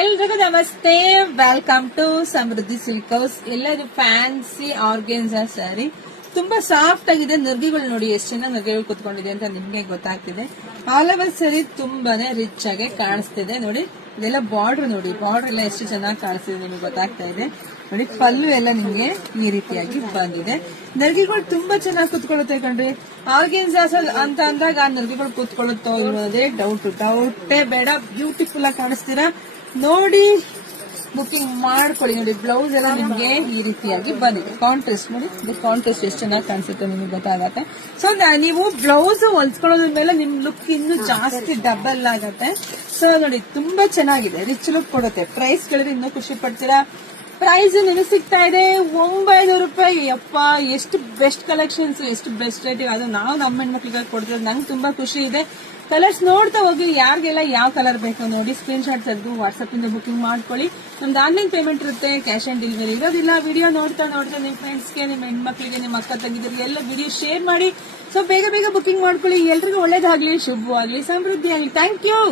ಎಲ್ರಿಗೂ ನಮಸ್ತೆ, welcome to Samruddhi silk house. ಎಲ್ಲರೂ ಫ್ಯಾನ್ಸಿ ಆರ್ಗೆನ್ಸಾ ಸ್ಯಾರಿ, ತುಂಬಾ ಸಾಫ್ಟ್ ಆಗಿದೆ. ನರ್ಗಿಗಳು ನೋಡಿ ಎಷ್ಟು ಚೆನ್ನಾಗಿ ನರ್ಗಿಗಳು ಕುತ್ಕೊಂಡಿದೆ ಅಂತ ನಿಮ್ಗೆ ಗೊತ್ತಾಗ್ತಿದೆ. ಆಲ್ ಓವರ್ ಸ್ಯಾರಿ ತುಂಬಾನೇ ರಿಚ್ ಆಗಿ ಕಾಣಿಸ್ತಿದೆ ನೋಡಿ. ಇದೆಲ್ಲ ಬಾರ್ಡರ್ ನೋಡಿ, ಬಾರ್ಡರ್ ಎಲ್ಲ ಎಷ್ಟು ಚೆನ್ನಾಗಿ ಕಾಣಿಸ್ತಿದೆ ನಿಮ್ಗೆ ಗೊತ್ತಾಗ್ತಾ ಇದೆ ನೋಡಿ. ಪಲ್ಲು ಎಲ್ಲ ನಿಮ್ಗೆ ಈ ರೀತಿಯಾಗಿ ಬಂದಿದೆ. ನರ್ಗಿಗಳು ತುಂಬಾ ಚೆನ್ನಾಗಿ ಕುತ್ಕೊಳ್ಳುತ್ತೆ ಕಣ್ರಿ. ಆರ್ಗೆನ್ಸಾಸ್ ಅಂತ ಅಂದಾಗ ಆ ನರ್ಗಿಗಳು ಕುತ್ಕೊಳ್ಳುತ್ತೋ ಇರೋದೇ ಡೌಟೇ ಬೇಡ. ಬ್ಯೂಟಿಫುಲ್ ಆಗಿ ಕಾಣಿಸ್ತೀರಾ ನೋಡಿ. ಬುಕಿಂಗ್ ಮಾಡ್ಕೊಳ್ಳಿ ನೋಡಿ. ಬ್ಲೌಸ್ ಎಲ್ಲ ನಿಮ್ಗೆ ಈ ರೀತಿಯಾಗಿ ಬಂದಿದೆ. ಕಾಂಟ್ರಾಸ್ಟ್ ನೋಡಿ, ಇದು ಕಾಂಟ್ರಾಸ್ಟ್ ಎಷ್ಟು ಚೆನ್ನಾಗಿ ಕಾಣಿಸುತ್ತೆ ನಿಮ್ಗೆ ಗೊತ್ತಾಗತ್ತೆ. ಸೊ ನೀವು ಬ್ಲೌಸ್ ಹೊಲ್ಸ್ಕೊಳ್ಳೋದ್ರ ಮೇಲೆ ನಿಮ್ ಲುಕ್ ಇನ್ನು ಜಾಸ್ತಿ ಡಬಲ್ ಆಗತ್ತೆ. ಸೊ ನೋಡಿ, ತುಂಬಾ ಚೆನ್ನಾಗಿದೆ, ರಿಚ್ ಲುಕ್ ಕೊಡುತ್ತೆ. ಪ್ರೈಸ್ ಕೇಳಿದ್ರೆ ಇನ್ನೂ ಖುಷಿ ಪಡ್ತೀರಾ. ಪ್ರೈಸ್ ನಿಮಗೆ ಸಿಗ್ತಾ ಇದೆ 900 ರೂಪಾಯಿ. ಯಪ್ಪ, ಎಷ್ಟು ಬೆಸ್ಟ್ ಕಲೆಕ್ಷನ್ಸ್, ಎಷ್ಟು ಬೆಸ್ಟ್ ರೇಟ್. ಅದು ನಾವು ನಮ್ಮ ಹೆಣ್ಮಕ್ಳಿಗೆ ಕೊಡ್ತೀವಿ. ನಂಗೆ ತುಂಬಾ ಖುಷಿ ಇದೆ. ಕಲರ್ಸ್ ನೋಡ್ತಾ ಹೋಗಿ, ಯಾರಿಗೆಲ್ಲ ಯಾವ ಕಲರ್ ಬೇಕು ನೋಡಿ ಸ್ಕ್ರೀನ್ ಶಾಟ್ ತೆಗೆದು ವಾಟ್ಸ್ಆಪ್ ಇಂದ ಬುಕಿಂಗ್ ಮಾಡ್ಕೊಳ್ಳಿ. ನಮ್ದು ಆನ್ಲೈನ್ ಪೇಮೆಂಟ್ ಇರುತ್ತೆ, ಕ್ಯಾಶ್ ಆನ್ ಡೆಲಿವರಿ ಇರೋದಿಲ್ಲ. ವಿಡಿಯೋ ನೋಡ್ತಾ ನಿಮ್ಮ ಫ್ರೆಂಡ್ಸ್ಗೆ, ನಿಮ್ಮ ಹೆಣ್ಮಕ್ಳಿಗೆ, ನಿಮ್ಮ ಅಕ್ಕ ತಂಗಿದ್ರಿಗೆ ಎಲ್ಲ ವಿಡಿಯೋ ಶೇರ್ ಮಾಡಿ. ಸೊ ಬೇಗ ಬುಕಿಂಗ್ ಮಾಡ್ಕೊಳ್ಳಿ. ಎಲ್ರಿಗೂ ಒಳ್ಳೇದಾಗ್ಲಿ, ಶುಭವಾಗ್ಲಿ, ಸಮೃದ್ಧಿ ಆಗ್ಲಿ. Thank you.